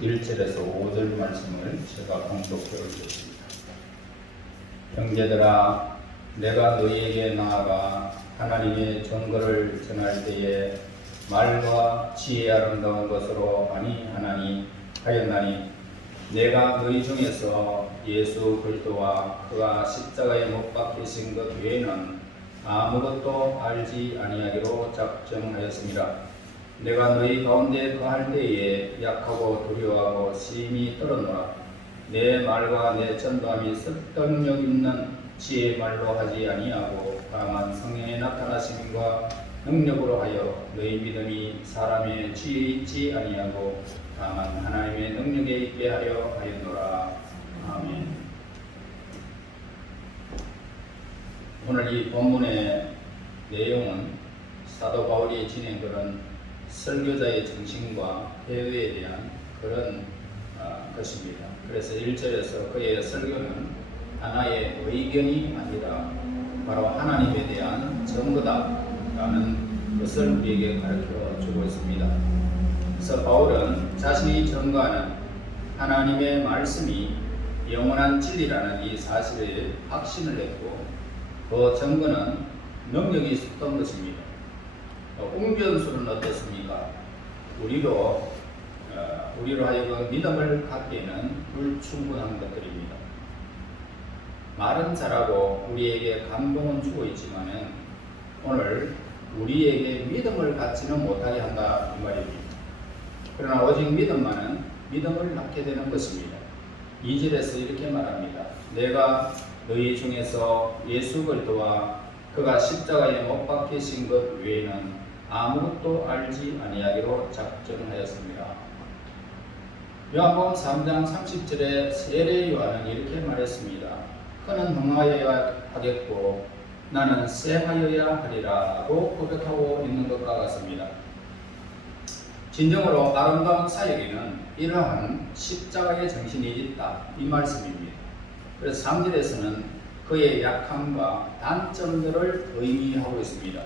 1절에서 5절 말씀을 제가 공독해 올리겠습니다. 형제들아, 내가 너희에게 나아가 하나님의 증거를 전할 때에 말과 지혜 아름다운 것으로 많이 하였나니 내가 너희 중에서 예수 그리스도와 그가 십자가에 못 박히신 것 외에는 아무것도 알지 아니하기로 작정하였습니다. 내가 너희 가운데 거할 때에 약하고 두려워하고 심히 떨었노라. 내 말과 내 전도함이 설득력 있는 지혜의 말로 하지 아니하고 다만 성령의 나타나심과 능력으로 하여 너희 믿음이 사람의 지혜에 있지 아니하고 다만 하나님의 능력에 있게 하려 하였노라. 아멘. 오늘 이 본문의 내용은 사도 바울이 지닌 그런 설교자의 정신과 배우에 대한 그런 것입니다. 그래서 1절에서 그의 설교는 하나의 의견이 아니라 바로 하나님에 대한 증거다라는 것을 우리에게 가르쳐 주고 있습니다. 그래서 바울은 자신이 증거하는 하나님의 말씀이 영원한 진리라는 이 사실에 확신을 했고 그 증거는 능력이 있었던 것입니다. 웅변술은 어떻습니까? 우리로 하여금 믿음을 갖기에는 불충분한 것들입니다. 말은 잘하고 우리에게 감동은 주고 있지만은 오늘 우리에게 믿음을 갖지는 못하게 한다 이 말입니다. 그러나 오직 믿음만은 믿음을 낳게 되는 것입니다. 2절에서 이렇게 말합니다. 내가 너희 중에서 예수 그리스도와 그가 십자가에 못 박히신 것 외에는 아무것도 알지 아니하기로 작정하였습니다. 요한복음 3장 30절에 세례 요한은 이렇게 말했습니다. 그는 흥하여야 하겠고 나는 쇠하여야 하리라 하고 고백하고 있는 것과 같습니다. 진정으로 아름다운 사역에는 이러한 십자가의 정신이 있다 이 말씀입니다. 그래서 3절에서는 그의 약함과 단점들을 의미하고 있습니다.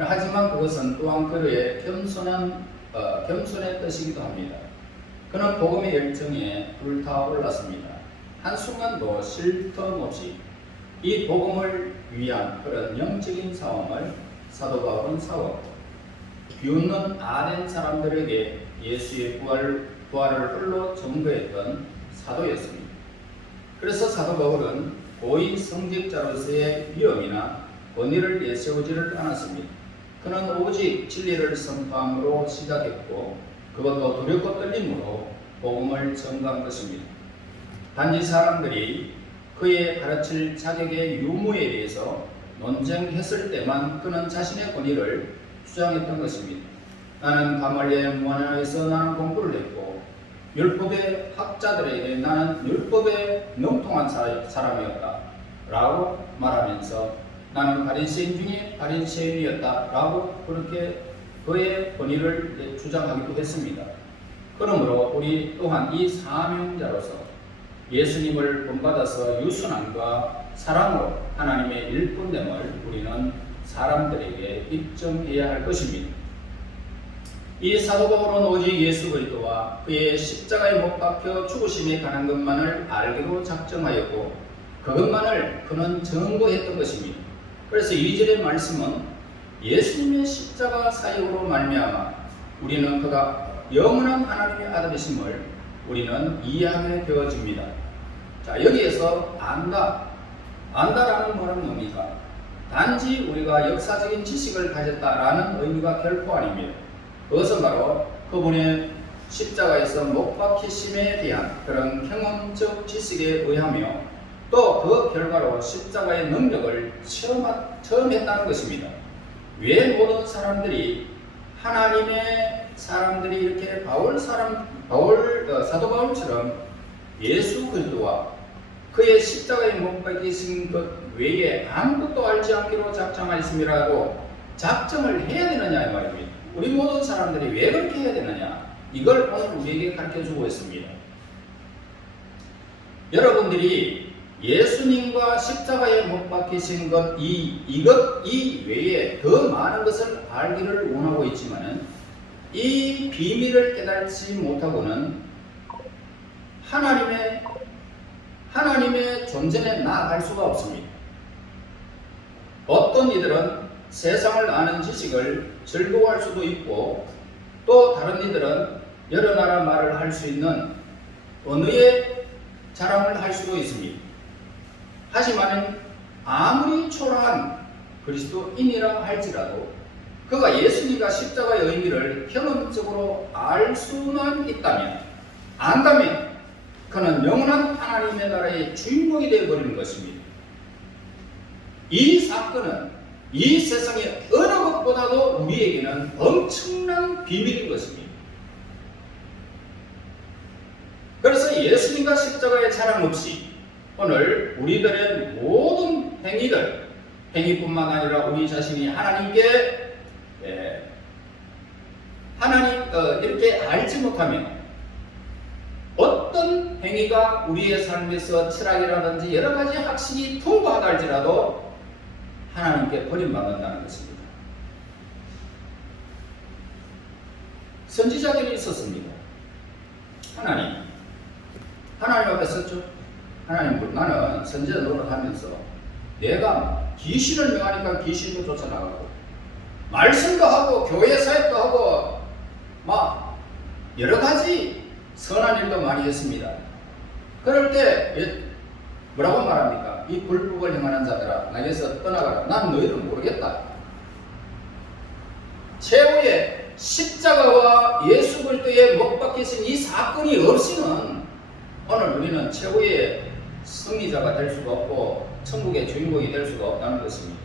하지만 그것은 또한 그의 겸손의 뜻이기도 합니다. 그는 복음의 열정에 불타올랐습니다. 한순간도 쉴 틈 없이 이 복음을 위한 그런 영적인 싸움을 사도 바울은 싸웠고 비웃는 아덴 사람들에게 예수의 부활을 홀로 증거했던 사도였습니다. 그래서 사도 바울은 고위 성직자로서의 위험이나 권위를 내세우지를 않았습니다. 그는 오직 진리를 선포함으로 시작했고 그것도 두렵고 떨림으로 복음을 전가한 것입니다. 단지 사람들이 그의 가르칠 자격의 유무에 대해서 논쟁했을 때만 그는 자신의 권위를 주장했던 것입니다. 나는 가말리엘 문화에서 나는 공부를 했고 율법의 학자들에게 나는 율법에 능통한 사람이었다 라고 말하면서 나는 바리새인 중에 바리새인이었다 라고 그렇게 그의 권위를 주장하기도 했습니다. 그러므로 우리 또한 이 사명자로서 예수님을 본받아서 유순함과 사랑으로 하나님의 일꾼됨을 우리는 사람들에게 입증해야 할 것입니다. 이 사도 바울은 오직 예수 그리스도와 그의 십자가에 못 박혀 죽으심에 관한 것만을 알기로 작정하였고 그것만을 그는 증거했던 것입니다. 그래서 2절의 말씀은 예수님의 십자가 사역으로 말미암아 우리는 그가 영원한 하나님의 아들이심을 우리는 이해하게 되어집니다. 자, 여기에서 안다라는 말은 뭡니까? 단지 우리가 역사적인 지식을 가졌다라는 의미가 결코 아닙니다. 그것은 바로 그분의 십자가에서 못 박히심에 대한 그런 경험적 지식에 의하며 또 그 결과로 십자가의 능력을 체험했다는 것입니다. 왜 모든 사람들이 하나님의 사람들이 이렇게 사도 바울처럼 예수 그리스도와 그의 십자가에 못 박히신 것 외에 아무것도 알지 않기로 작정하였음이라고 작정을 해야 되느냐 이 말입니다. 우리 모든 사람들이 왜 그렇게 해야 되느냐 이걸 오늘 우리에게 가르쳐주고 있습니다. 여러분들이 예수님과 십자가에 못 박히신 이것 이외에 더 많은 것을 알기를 원하고 있지만은 이 비밀을 깨닫지 못하고는 하나님의 존재에 나아갈 수가 없습니다. 어떤 이들은 세상을 아는 지식을 즐거워할 수도 있고, 또 다른 이들은 여러 나라 말을 할 수 있는 언어의 자랑을 할 수도 있습니다. 하지만 아무리 초라한 그리스도인이라 할지라도 그가 예수님과 십자가의 의미를 현원적으로 알 수만 있다면, 안다면 그는 영원한 하나님의 나라의 주인공이 되어버리는 것입니다. 이 사건은 이 세상의 어느 것보다도 우리에게는 엄청난 비밀인 것입니다. 그래서 예수님과 십자가의 자랑 없이 오늘 우리들의 모든 행위뿐만 아니라 우리 자신이 하나님께 이렇게 알지 못하면, 어떤 행위가 우리의 삶에서 철학이라든지 여러 가지 학식이 풍부하다 할지라도 하나님께 버림받는다는 것입니다. 선지자들이 있었습니다. 하나님 앞에 섰죠. 하나님, 나는 선지자 노릇하면서 내가 귀신을 명하니까 귀신도 쫓아나가고, 말씀도 하고 교회 사역도 하고 막 여러 가지 선한 일도 많이 했습니다. 그럴 때 뭐라고 말합니까? 이 불법을 행하는 자들아, 나에게서 떠나가라. 난 너희를 모르겠다. 최후의 십자가와 예수 그리스도의 못 박히신 이 사건이 없이는 오늘 우리는 최후의 승리자가 될 수가 없고 천국의 주인공이 될 수가 없다는 것입니다.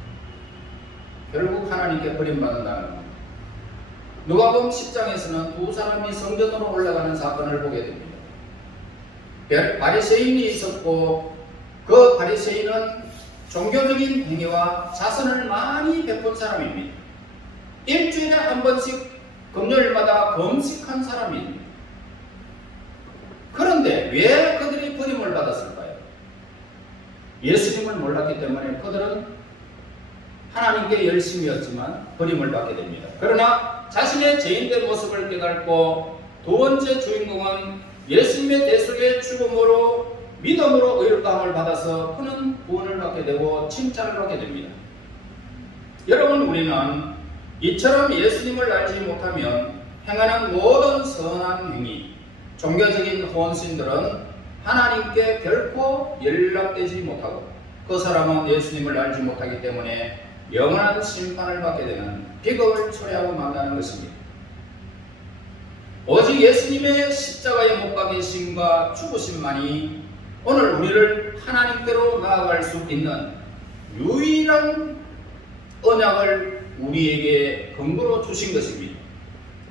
결국 하나님께 버림받는다는 겁니다. 누가복음 10장에서는 두 사람이 성전으로 올라가는 사건을 보게 됩니다. 바리새인이 있었고, 그 바리새인은 종교적인 행위와 자선을 많이 베푼 사람입니다. 일주일에 한 번씩 금요일마다 금식한 사람입니다. 그런데 왜 그들이 버림을 받았을까요? 예수님을 몰랐기 때문에 그들은 하나님께 열심이었지만 버림을 받게 됩니다. 그러나 자신의 죄인된 모습을 깨닫고 두 번째 주인공은 예수님의 대속의 죽음으로 믿음으로 의롭다함을 받아서 그는 구원을 받게 되고 칭찬을 받게 됩니다. 여러분, 우리는 이처럼 예수님을 알지 못하면 행하는 모든 선한 행위, 종교적인 헌신들은 하나님께 결코 연락되지 못하고, 그 사람은 예수님을 알지 못하기 때문에 영원한 심판을 받게 되는 비극을 초래하고 만나는 것입니다. 오직 예수님의 십자가에 못 박히심과 죽으심만이 오늘 우리를 하나님께로 나아갈 수 있는 유일한 언약을 우리에게 근거로 주신 것입니다.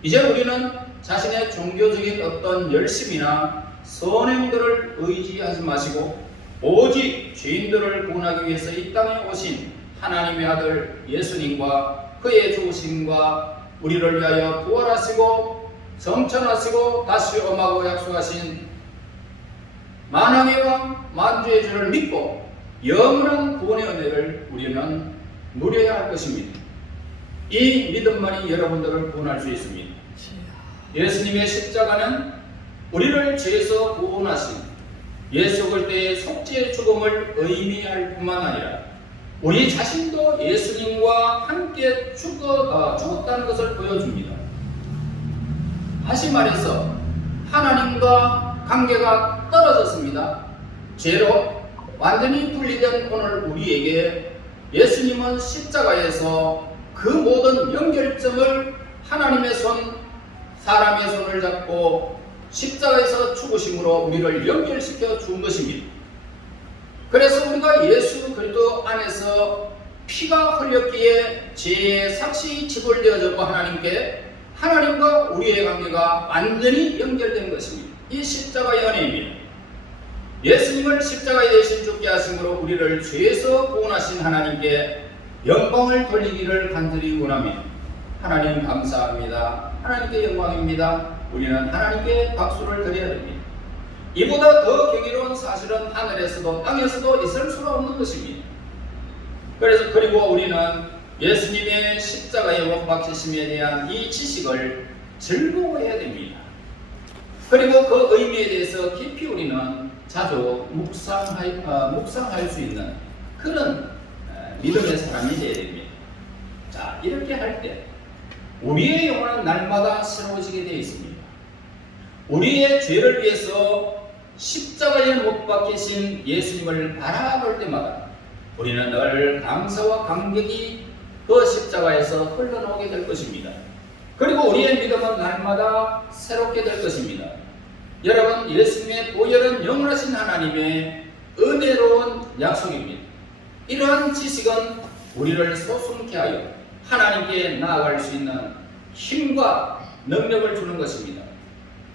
이제 우리는 자신의 종교적인 어떤 열심이나 선행들을 의지하지 마시고 오직 죄인들을 구원하기 위해서 이 땅에 오신 하나님의 아들 예수님과 그의 죽으심과 우리를 위하여 부활하시고 성천하시고 다시 엄하고 약속하신 만왕의 왕 만주의 주를 믿고 영원한 구원의 은혜를 우리는 누려야 할 것입니다. 이 믿음만이 여러분들을 구원할 수 있습니다. 예수님의 십자가는 우리를 죄에서 구원하신 예수 그리스도의 속죄의 죽음을 의미할 뿐만 아니라 우리 자신도 예수님과 함께 죽었다는 것을 보여줍니다. 다시 말해서 하나님과 관계가 떨어졌습니다. 죄로 완전히 분리된 오늘 우리에게 예수님은 십자가에서 그 모든 연결점을 하나님의 손, 사람의 손을 잡고 십자가에서 죽으심으로 우리를 연결시켜 준 것입니다. 그래서 우리가 예수 그리스도 안에서 피가 흘렸기에 죄의 삭시 지불되어졌고 하나님과 우리의 관계가 완전히 연결된 것입니다. 이 십자가의 은혜입니다. 예수님을 십자가에 대신 죽게 하심으로 우리를 죄에서 구원하신 하나님께 영광을 돌리기를 간절히 원합니다. 하나님 감사합니다. 하나님께 영광입니다. 우리는 하나님께 박수를 드려야 됩니다. 이보다 더 경이로운 사실은 하늘에서도 땅에서도 있을 수가 없는 것입니다. 그리고 우리는 예수님의 십자가에 못 박히심에 대한 이 지식을 즐거워해야 됩니다. 그리고 그 의미에 대해서 깊이 우리는 자주 묵상할 수 있는 그런 믿음의 사람이 되어야 됩니다. 자, 이렇게 할 때 우리의 영혼은 날마다 새로워지게 되어 있습니다. 우리의 죄를 위해서 십자가에 못 박히신 예수님을 바라볼 때마다 우리는 늘 감사와 감격이 그 십자가에서 흘러나오게 될 것입니다. 그리고 우리의 믿음은 날마다 새롭게 될 것입니다. 여러분, 예수님의 보혈은 영원하신 하나님의 은혜로운 약속입니다. 이러한 지식은 우리를 소중케 하여 하나님께 나아갈 수 있는 힘과 능력을 주는 것입니다.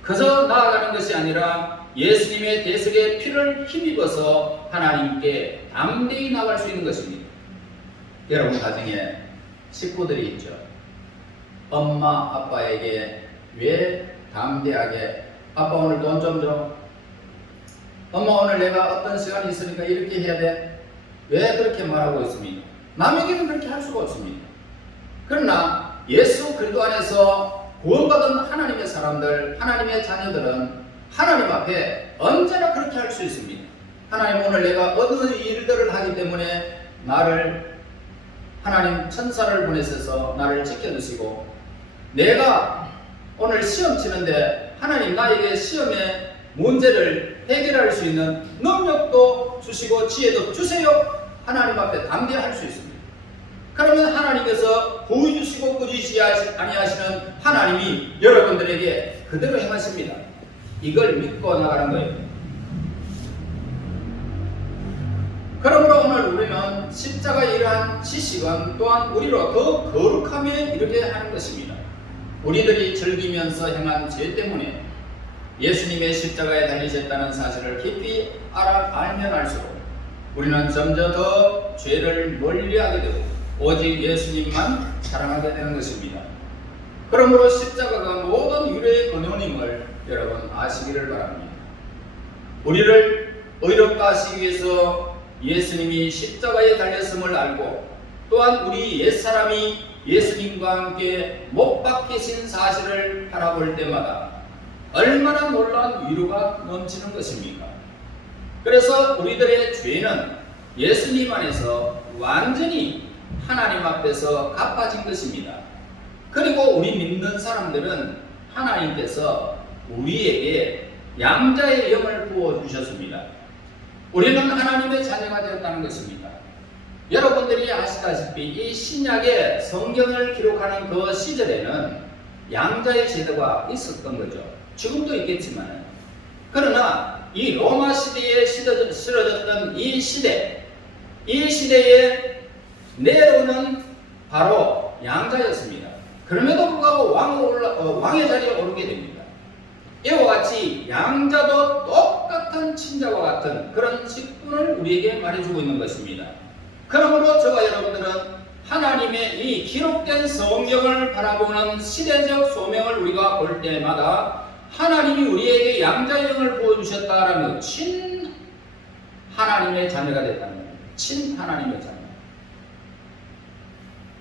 그저 나아가는 것이 아니라 예수님의 대속의 피를 힘입어서 하나님께 담대히 나아갈 수 있는 것입니다. 여러분 가정에 식구들이 있죠. 엄마 아빠에게 왜 담대하게 아빠 오늘 돈 좀 줘. 엄마 오늘 내가 어떤 시간이 있으니까 이렇게 해야 돼. 왜 그렇게 말하고 있습니까? 남에게는 그렇게 할 수가 없습니다. 그러나 예수 그리스도 안에서 구원받은 하나님의 사람들, 하나님의 자녀들은 하나님 앞에 언제나 그렇게 할 수 있습니다. 하나님 오늘 내가 어떤 일들을 하기 때문에 나를 하나님 천사를 보내셔서 나를 지켜주시고 내가 오늘 시험 치는데 하나님 나에게 시험의 문제를 해결할 수 있는 능력도 주시고 지혜도 주세요. 하나님 앞에 담대할 수 있습니다. 그러면 하나님께서 보여주시고 꾸짖지 아니하시는 하나님이 여러분들에게 그대로 행하십니다. 이걸 믿고 나가는 거예요. 그러므로 오늘 우리는 십자가의 이러한 지식은 또한 우리로 더 거룩함에 이르게 하는 것입니다. 우리들이 즐기면서 행한 죄 때문에 예수님의 십자가에 달리셨다는 사실을 깊이 알면 알수록 우리는 점점 더 죄를 멀리하게 되고 오직 예수님만 사랑하게 되는 것입니다. 그러므로 십자가가 모든 유래의 근원임을 여러분 아시기를 바랍니다. 우리를 의롭게 하시기 위해서 예수님이 십자가에 달렸음을 알고 또한 우리 옛사람이 예수님과 함께 못 박히신 사실을 바라볼 때마다 얼마나 놀라운 위로가 넘치는 것입니까? 그래서 우리들의 죄는 예수님 안에서 완전히 하나님 앞에서 갚아진 것입니다. 그리고 우리 믿는 사람들은 하나님께서 우리에게 양자의 영을 부어주셨습니다. 우리는 하나님의 자녀가 되었다는 것입니다. 여러분들이 아시다시피 이 신약의 성경을 기록하는 그 시절에는 양자의 제도가 있었던 거죠. 지금도 있겠지만 그러나 이 로마 시대에 쓰러졌던 이 시대의 네로는 바로 양자였습니다. 그럼에도 불구하고 왕의 자리에 오르게 됩니다. 이와 같이 양자도 똑같은 친자와 같은 그런 직분을 우리에게 말해주고 있는 것입니다. 그러므로 저와 여러분들은 하나님의 이 기록된 성경을 바라보는 시대적 소명을 우리가 볼 때마다 하나님이 우리에게 양자의 영을 부어주셨다라는 친 하나님의 자녀가 됐다는 겁니다. 친 하나님의 자녀.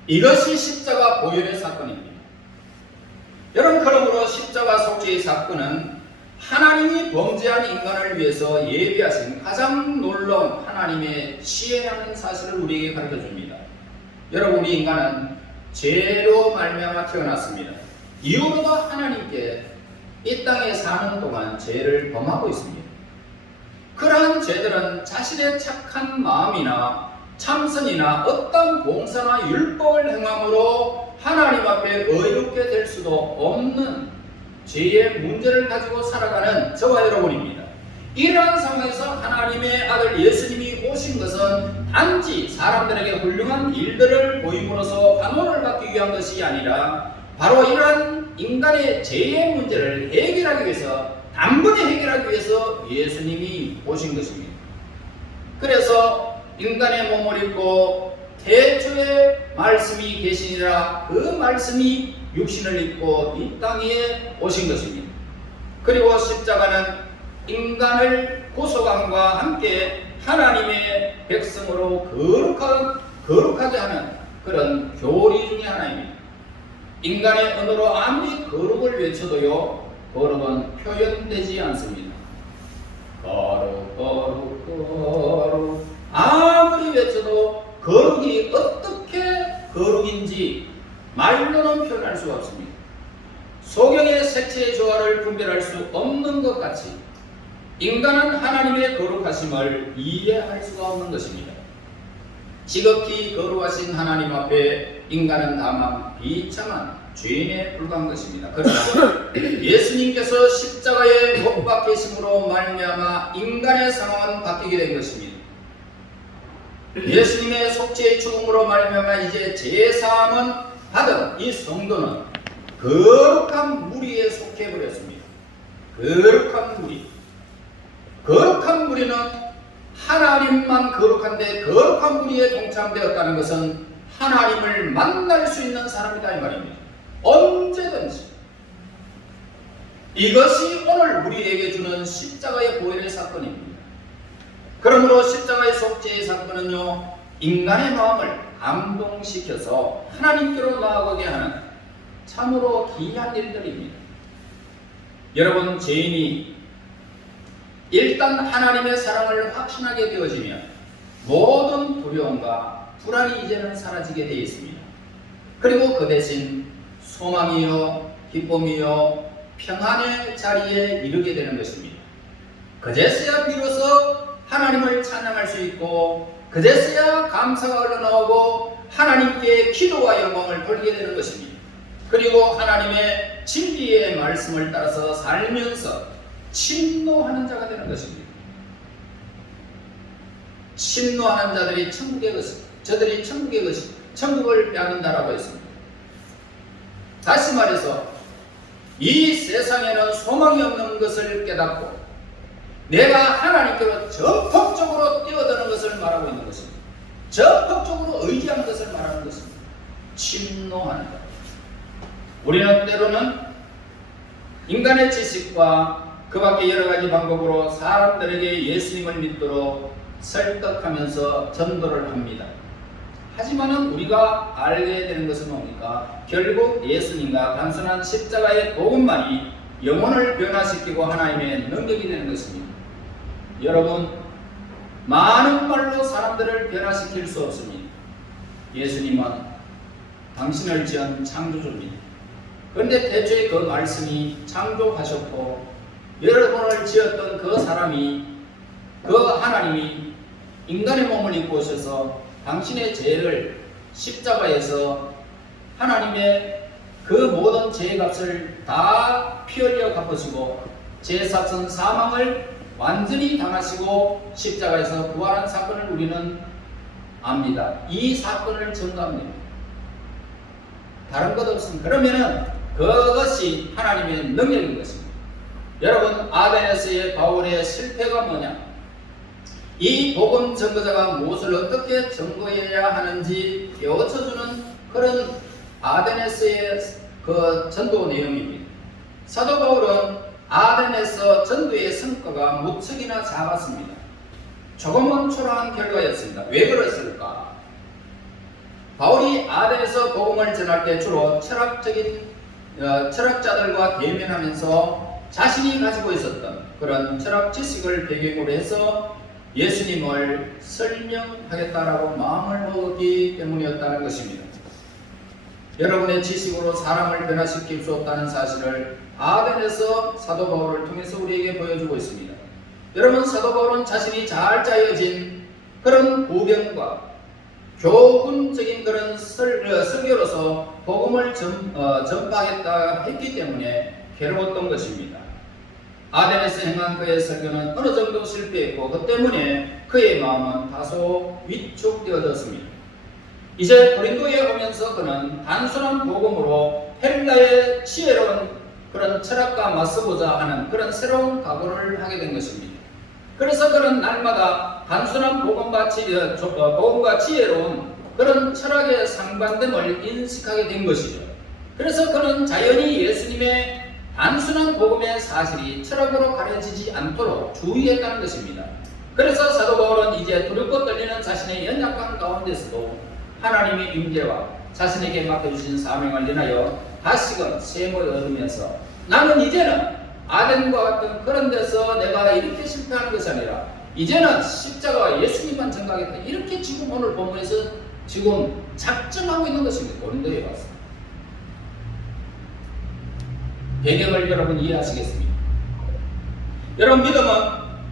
이것이 십자가 보혈의 사건입니다. 여러분, 그러므로 십자가 속죄의 사건은 하나님이 범죄한 인간을 위해서 예비하신 가장 놀라운 하나님의 지혜라는 사실을 우리에게 가르쳐 줍니다. 여러분, 우리 인간은 죄로 말미암아 태어났습니다. 이후로도 하나님께 이 땅에 사는 동안 죄를 범하고 있습니다. 그러한 죄들은 자신의 착한 마음이나 참선이나 어떤 봉사나 율법을 행함으로 하나님 앞에 의롭게 될 수도 없는 죄의 문제를 가지고 살아가는 저와 여러분입니다. 이러한 상황에서 하나님의 아들 예수님이 오신 것은 단지 사람들에게 훌륭한 일들을 보임으로써 환호를 받기 위한 것이 아니라 바로 이러한 인간의 죄의 문제를 해결하기 위해서, 단번에 해결하기 위해서 예수님이 오신 것입니다. 그래서 인간의 몸을 입고 태초에 말씀이 계시니라, 그 말씀이 육신을 입고 이 땅에 오신 것입니다. 그리고 십자가는 인간을 구속함과 함께 하나님의 백성으로 거룩하게 하는 그런 교리 중의 하나입니다. 인간의 언어로 아무리 거룩을 외쳐도요, 거룩은 표현되지 않습니다. 거룩 거룩 거룩 아무리 외쳐도 거룩이 어떻게 거룩인지 말로는 표현할 수가 없습니다. 소경의 색채의 조화를 분별할 수 없는 것 같이 인간은 하나님의 거룩하심을 이해할 수가 없는 것입니다. 지극히 거룩하신 하나님 앞에 인간은 다만 비참한 죄인에 불과한 것입니다. 그러나 예수님께서 십자가에 못 박히심으로 말미암아 인간의 상황은 바뀌게 된 것입니다. 예수님의 속죄의 죽음으로 말미암아 이제 제사함은 받은 이 성도는 거룩한 무리에 속해 버렸습니다. 거룩한 무리. 거룩한 무리는 하나님만 거룩한데 거룩한 무리에 동참되었다는 것은 하나님을 만날 수 있는 사람이다 이 말입니다. 언제든지. 이것이 오늘 우리에게 주는 십자가의 보혈의 사건입니다. 그러므로 십자가의 속죄의 사건은요, 인간의 마음을 감동시켜서 하나님께로 나아가게 하는 참으로 귀한 일들입니다. 여러분, 죄인이 일단 하나님의 사랑을 확신하게 되어지면 모든 두려움과 불안이 이제는 사라지게 되어 있습니다. 그리고 그 대신 소망이요, 기쁨이요, 평안의 자리에 이르게 되는 것입니다. 그제서야 비로소 하나님을 찬양할 수 있고 그제서야 감사가 흘러나오고 하나님께 기도와 영광을 돌리게 되는 것입니다. 그리고 하나님의 진리의 말씀을 따라서 살면서 침노하는 자가 되는 것입니다. 침노하는 자들이 천국의 것입니다. 저들이 천국의 것입니다. 천국을 빼앗는다라고 했습니다. 다시 말해서 이 세상에는 소망이 없는 것을 깨닫고 내가 하나님께로 적극적으로 뛰어드는 것을 말하고 있는 것입니다. 적극적으로 의지하는 것을 말하는 것입니다. 침노하는 것. 우리는 때로는 인간의 지식과 그 밖에 여러 가지 방법으로 사람들에게 예수님을 믿도록 설득하면서 전도를 합니다. 하지만은 우리가 알게 되는 것은 뭡니까? 결국 예수님과 단순한 십자가의 복음만이 영혼을 변화시키고 하나님의 능력이 되는 것입니다. 여러분, 많은 말로 사람들을 변화시킬 수 없습니다. 예수님은 당신을 지은 창조주입니다. 그런데 대초에 그 말씀이 창조하셨고 여러분을 지었던 그 사람이, 그 하나님이 인간의 몸을 입고 오셔서 당신의 죄를 십자가에서 하나님의 그 모든 죄의 값을 다 피 흘려 갚으시고 제사선 사망을 완전히 당하시고 십자가에서 부활한 사건을 우리는 압니다. 이 사건을 증거합니다. 다른 것 없습니다. 그러면은 그것이 하나님의 능력인 것입니다. 여러분, 아덴에서의 바울의 실패가 뭐냐? 이 복음 증거자가 무엇을 어떻게 증거해야 하는지 깨우쳐주는 그런 아덴에서의 그 전도 내용입니다. 사도 바울은 아덴에서 전도의 성과가 무척이나 작았습니다. 조금은 초라한 결과였습니다. 왜 그랬을까? 바울이 아덴에서 복음을 전할 때 주로 철학자들과 대면하면서 자신이 가지고 있었던 그런 철학 지식을 배경으로 해서 예수님을 설명하겠다라고 마음을 먹었기 때문이었다는 것입니다. 여러분의 지식으로 사람을 변화시킬 수 없다는 사실을 아덴에서 사도 바울을 통해서 우리에게 보여주고 있습니다. 여러분, 사도 바울은 자신이 잘 짜여진 그런 구경과 교훈적인 그런 설교로서 복음을 전파하겠다 했기 때문에 괴로웠던 것입니다. 아덴에서 행한 그의 설교는 어느 정도 실패했고 그 때문에 그의 마음은 다소 위축되어졌습니다. 이제 고린도에 오면서 그는 단순한 복음으로 헬라의 지혜로운 그런 철학과 맞서보자 하는 그런 새로운 각오를 하게 된 것입니다. 그래서 그는 날마다 단순한 복음과 지혜로운 그런 철학의 상반됨을 인식하게 된 것이죠. 그래서 그는 자연히 예수님의 단순한 복음의 사실이 철학으로 가려지지 않도록 주의했다는 것입니다. 그래서 사도 바울은 이제 두렵고 떨리는 자신의 연약함 가운데서도 하나님의 임재와 자신에게 맡겨주신 사명을 인하여 다시금 셈을 얻으면서 나는 이제는 아덴과 같은 그런 데서 내가 이렇게 실패하는 것이 아니라 이제는 십자가 예수님만 전가하겠다. 이렇게 지금 오늘 본문에서 지금 작정하고 있는 것입니다. 고린도에 와서. 배경을 여러분 이해하시겠습니까? 여러분, 믿음은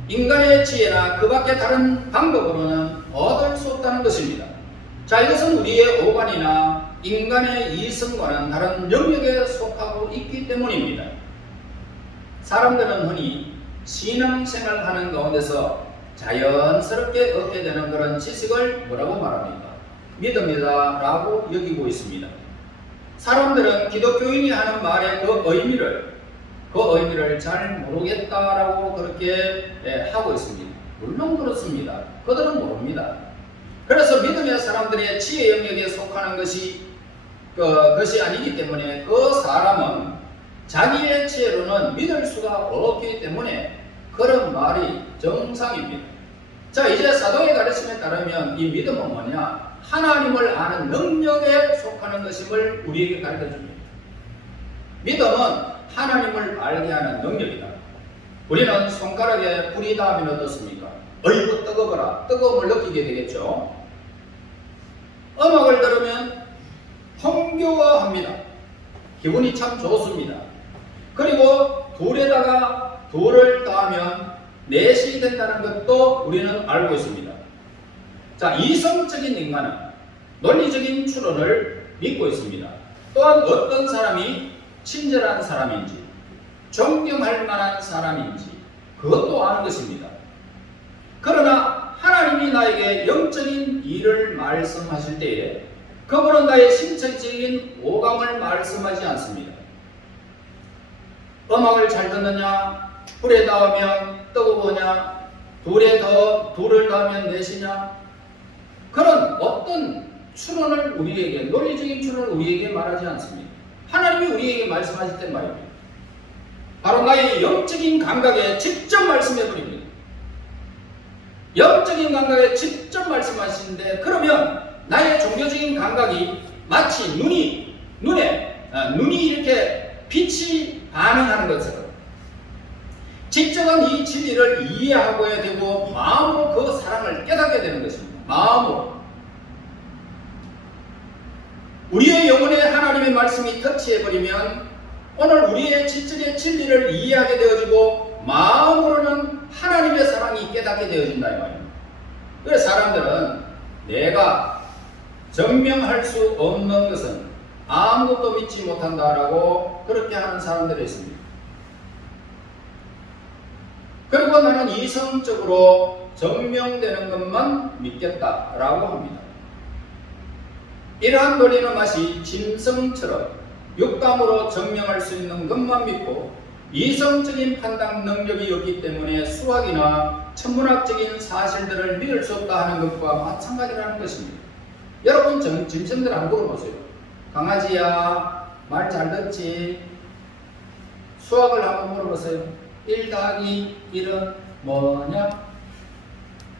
인간의 지혜나 그 밖에 다른 방법으로는 얻을 수 없다는 것입니다. 자, 이것은 우리의 오간이나 인간의 이성과는 다른 영역에 속하고 있기 때문입니다. 사람들은 흔히 신앙생활 하는 가운데서 자연스럽게 얻게 되는 그런 지식을 뭐라고 말합니까? 믿음이다 라고 여기고 있습니다. 사람들은 기독교인이 하는 말의 그 의미를 잘 모르겠다라고 그렇게 하고 있습니다. 물론 그렇습니다. 그들은 모릅니다. 그래서 믿음의 사람들의 지혜 영역에 속하는 것이 아니기 때문에 그 사람은 자기의 지혜로는 믿을 수가 없기 때문에 그런 말이 정상입니다. 자, 이제 사도의 가르침에 따르면 이 믿음은 뭐냐? 하나님을 아는 능력에 속하는 것임을 우리에게 가르쳐 줍니다. 믿음은 하나님을 알게 하는 능력이다. 우리는 손가락에 불이 닿으면 어떻습니까? 어이구 뜨거워라. 뜨거움을 느끼게 되겠죠. 음악을 들으면 흥겨워합니다. 기분이 참 좋습니다. 그리고 돌에다가 돌을 닿으면 넷이 된다는 것도 우리는 알고 있습니다. 자, 이성적인 인간은 논리적인 추론을 믿고 있습니다. 또한 어떤 사람이 친절한 사람인지 존경할 만한 사람인지 그것도 아는 것입니다. 그러나 하나님이 나에게 영적인 일을 말씀하실 때에 그분은 나의 신체적인 오감을 말씀하지 않습니다. 음악을 잘 듣느냐, 불에 닿으면 뜨거우냐, 돌을 닿으면 내시냐, 그런 어떤 추론을 우리에게, 논리적인 추론을 우리에게 말하지 않습니다. 하나님이 우리에게 말씀하실 때 말입니다. 바로 나의 영적인 감각에 직접 말씀해 버립니다. 영적인 감각에 직접 말씀하시는데, 그러면 나의 종교적인 감각이 마치 눈이 이렇게 빛이 반응하는 것처럼 직접은 이 진리를 이해하고야 되고 마음으로 그 사랑을 깨닫게 되는 것입니다. 마음으로 우리의 영혼에 하나님의 말씀이 터치해버리면 오늘 우리의 지적의 진리를 이해하게 되어지고 마음으로는 하나님의 사랑이 깨닫게 되어진다 이 말입니다. 그래서 사람들은 내가 증명할 수 없는 것은 아무것도 믿지 못한다라고 그렇게 하는 사람들이 있습니다. 그리고 나는 이성적으로 증명되는 것만 믿겠다라고 합니다. 이러한 논리는 마치 짐승처럼 육감으로 증명할 수 있는 것만 믿고 이성적인 판단 능력이 없기 때문에 수학이나 천문학적인 사실들을 믿을 수 없다 하는 것과 마찬가지라는 것입니다. 여러분 짐승들 한번 물어보세요. 강아지야, 말 잘 듣지? 수학을 한번 물어보세요. 1 더하기 1은 뭐냐?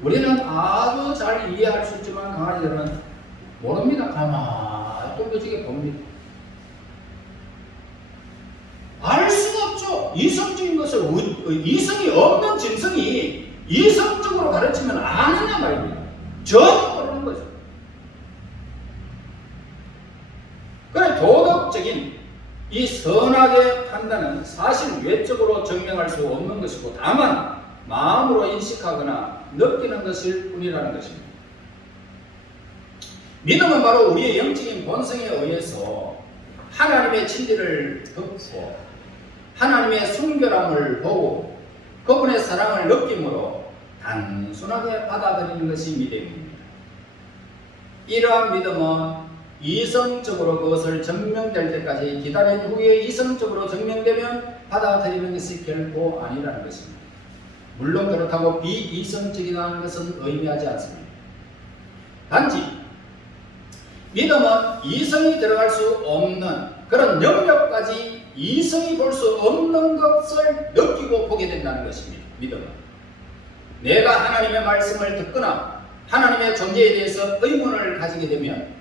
우리는 아주 잘 이해할 수 있지만 강아지들은 모릅니다. 가만히 뚫어지게 봅니다. 알 수가 없죠. 이성적인 것을 이성이 없는 짐승이 이성적으로 가르치면 아느냐 말입니다. 전혀 모르는 거죠. 그래, 도덕적인 이 선악의 판단은 사실 외적으로 증명할 수 없는 것이고 다만 마음으로 인식하거나 느끼는 것일 뿐이라는 것입니다. 믿음은 바로 우리의 영적인 본성에 의해서 하나님의 진리를 듣고 하나님의 순결함을 보고 그분의 사랑을 느낌으로 단순하게 받아들이는 것이 믿음입니다. 이러한 믿음은 이성적으로 그것을 증명될 때까지 기다린 후에 이성적으로 증명되면 받아들이는 것이 결코 아니라는 것입니다. 물론 그렇다고 비이성적이라는 것은 의미하지 않습니다. 단지 믿음은 이성이 들어갈 수 없는 그런 영역까지 이성이 볼 수 없는 것을 느끼고 보게 된다는 것입니다. 믿음은 내가 하나님의 말씀을 듣거나 하나님의 존재에 대해서 의문을 가지게 되면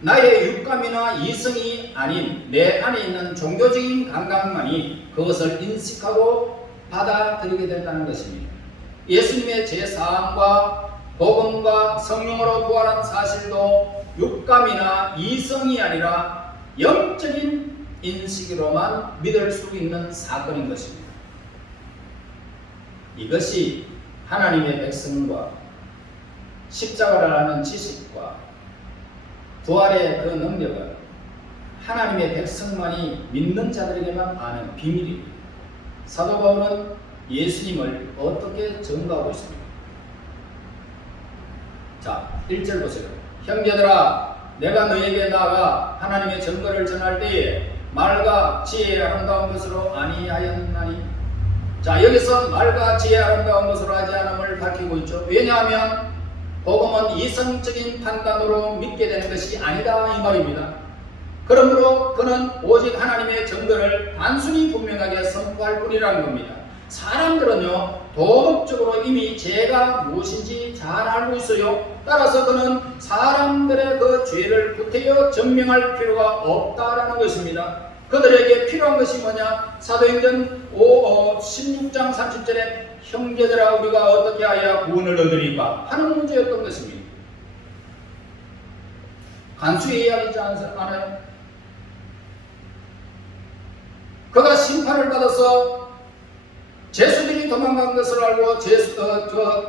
나의 육감이나 이성이 아닌 내 안에 있는 종교적인 감각만이 그것을 인식하고 받아들이게 된다는 것입니다. 예수님의 제사함과 복음과 성령으로 부활한 사실도 육감이나 이성이 아니라 영적인 인식으로만 믿을 수 있는 사건인 것입니다. 이것이 하나님의 백성과 십자가를 아는 지식과 부활의 그 능력은 하나님의 백성만이 믿는 자들에게만 아는 비밀입니다. 사도 바울은 예수님을 어떻게 증거하고 있습니까? 자, 1절 보세요. 형제들아, 내가 너에게 나아가 하나님의 증거를 전할 때에 말과 지혜의 아름다운 것으로 아니하였나니. 자, 여기서 말과 지혜의 아름다운 것으로 하지 않음을 밝히고 있죠. 왜냐하면 복음은 이성적인 판단으로 믿게 되는 것이 아니다 이 말입니다. 그러므로 그는 오직 하나님의 증거를 단순히 분명하게 선포할 뿐이라는 겁니다. 사람들은요, 도덕적으로 이미 죄가 무엇인지 잘 알고 있어요. 따라서 그는 사람들의 그 죄를 구태여 증명할 필요가 없다라는 것입니다. 그들에게 필요한 것이 뭐냐? 사도행전 16장 30절에 형제들아, 우리가 어떻게 하여야 구원을 얻으리까 하는 문제였던 것입니다. 간수의 이야기지 않아요? 그가 심판을 받아서 제수들이 도망간 것을 알고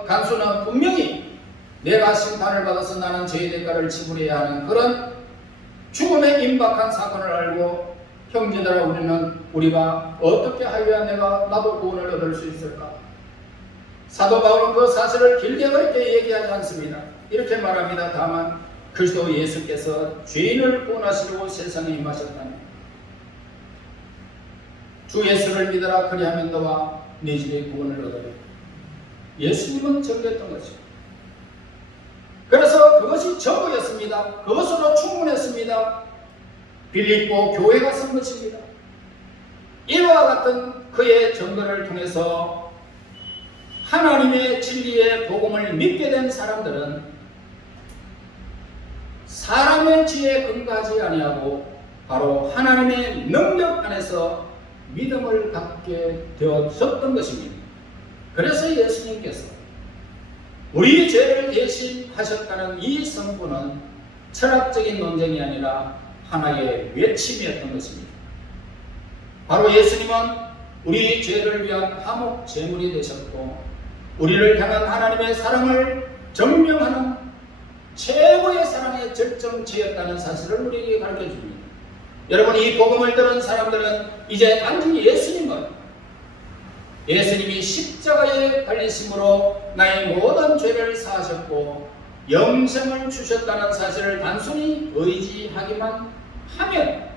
간수는 분명히 내가 심판을 받아서 나는 죄의 대가를 지불해야 하는 그런 죽음에 임박한 사건을 알고 형제들아, 우리가 어떻게 하여야 나도 구원을 얻을 수 있을까? 사도 바울은 그 사실을 길게 그렇게 얘기하지 않습니다. 이렇게 말합니다. 다만 그리스도 예수께서 죄인을 구원하시려고 세상에 임하셨다니 주 예수를 믿어라, 그리하면 너와 네 집의 구원을 얻으리라. 예수님은 증거했던 것이죠. 그래서 그것이 전부였습니다. 그것으로 충분했습니다. 빌립보 교회가 쓴 것입니다. 이와 같은 그의 증거를 통해서 하나님의 진리의 복음을 믿게 된 사람들은 사람의 지혜에 근거하지 아니하고 바로 하나님의 능력 안에서 믿음을 갖게 되어졌던 것입니다. 그래서 예수님께서 우리 죄를 대신하셨다는 이 선포는 철학적인 논쟁이 아니라 하나의 외침이었던 것입니다. 바로 예수님은 우리 죄를 위한 화목 제물이 되셨고 우리를 향한 하나님의 사랑을 증명하는 최고의 사랑의 절정체였다는 사실을 우리에게 가르쳐줍니다. 여러분, 이 복음을 들은 사람들은 이제 단지 예수님이 십자가에 달리심으로 나의 모든 죄를 사하셨고 영생을 주셨다는 사실을 단순히 의지하기만 하면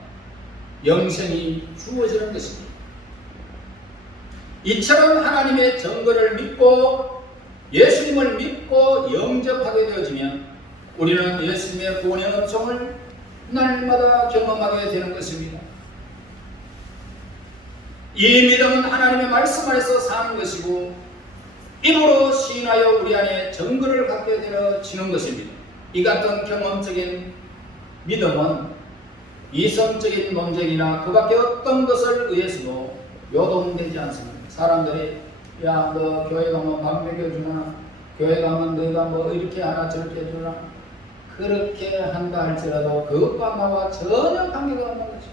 영생이 주어지는 것입니다. 이처럼 하나님의 증거를 믿고 예수님을 믿고 영접하게 되어지면 우리는 예수님의 구원의 은총을 날마다 경험하게 되는 것입니다. 이 믿음은 하나님의 말씀 안에서 사는 것이고 입으로 시인하여 우리 안에 증거를 갖게 되어지는 것입니다. 이 같은 경험적인 믿음은 이성적인 논쟁이나 그 밖에 어떤 것을 의해서도 요동되지 않습니다. 사람들이 야, 너 교회 가면 밥 먹여주나? 교회 가면 너희가 뭐 이렇게 하나 저렇게 해주나? 그렇게 한다 할지라도 그것과 나와 전혀 관계가 없는 거죠.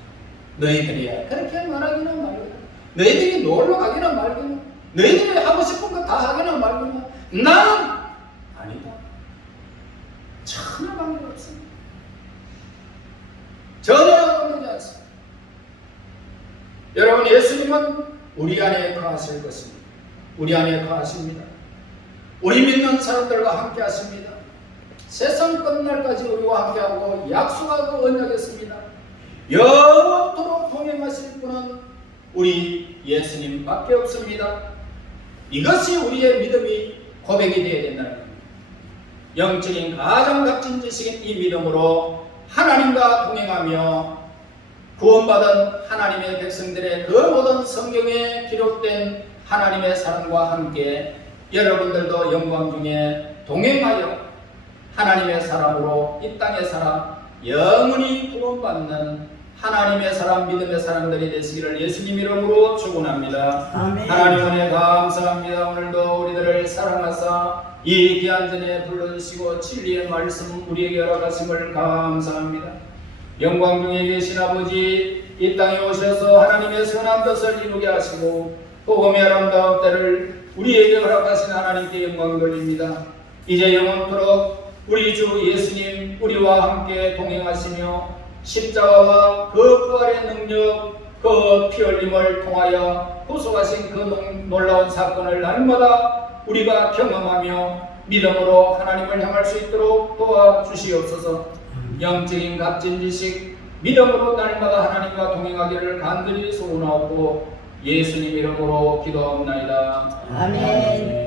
너희들이야 그렇게 말하기나 말기나, 너희들이 놀러 가기나 말기나, 너희들이 하고 싶은 거 다 하기나 말기나, 난 아니다. 전혀 관계가 없습니다. 전혀 관계지 않습니다. 여러분, 예수님은 우리 안에 거하실 것입니다. 우리 안에 거하십니다. 우리 믿는 사람들과 함께 하십니다. 세상 끝날까지 우리와 함께하고 약속하고 언약했습니다. 영원토록 동행하실 분은 우리 예수님밖에 없습니다. 이것이 우리의 믿음이 고백이 되어야 된다는 겁니다. 영적인 가장 값진 지식인 이 믿음으로 하나님과 동행하며 구원받은 하나님의 백성들의 그 모든 성경에 기록된 하나님의 사랑과 함께 여러분들도 영광 중에 동행하여 하나님의 사람으로 이 땅에 살아 영원히 구원받는 하나님의 사람, 믿음의 사람들이 되시기를 예수님 이름으로 축원합니다. 아멘. 하나님 은혜 감사합니다. 오늘도 우리들을 사랑하사 이 귀한 전에 불러주시고 진리의 말씀 우리에게 허락하심을 감사합니다. 영광 중에 계신 아버지, 이 땅에 오셔서 하나님의 선한 뜻을 이루게 하시고 복음의 아름다운 때를 우리에게 허락하신 하나님께 영광 돌립니다. 이제 영원토록 우리 주 예수님 우리와 함께 동행하시며 십자가와 그 부활의 능력, 그 피 흘림을 통하여 구속하신 그 놀라운 사건을 날마다 우리가 경험하며 믿음으로 하나님을 향할 수 있도록 도와주시옵소서. 영적인 값진 지식, 믿음으로 날마다 하나님과 동행하기를 간절히 소원하옵고 예수님 이름으로 기도합나이다. 아멘.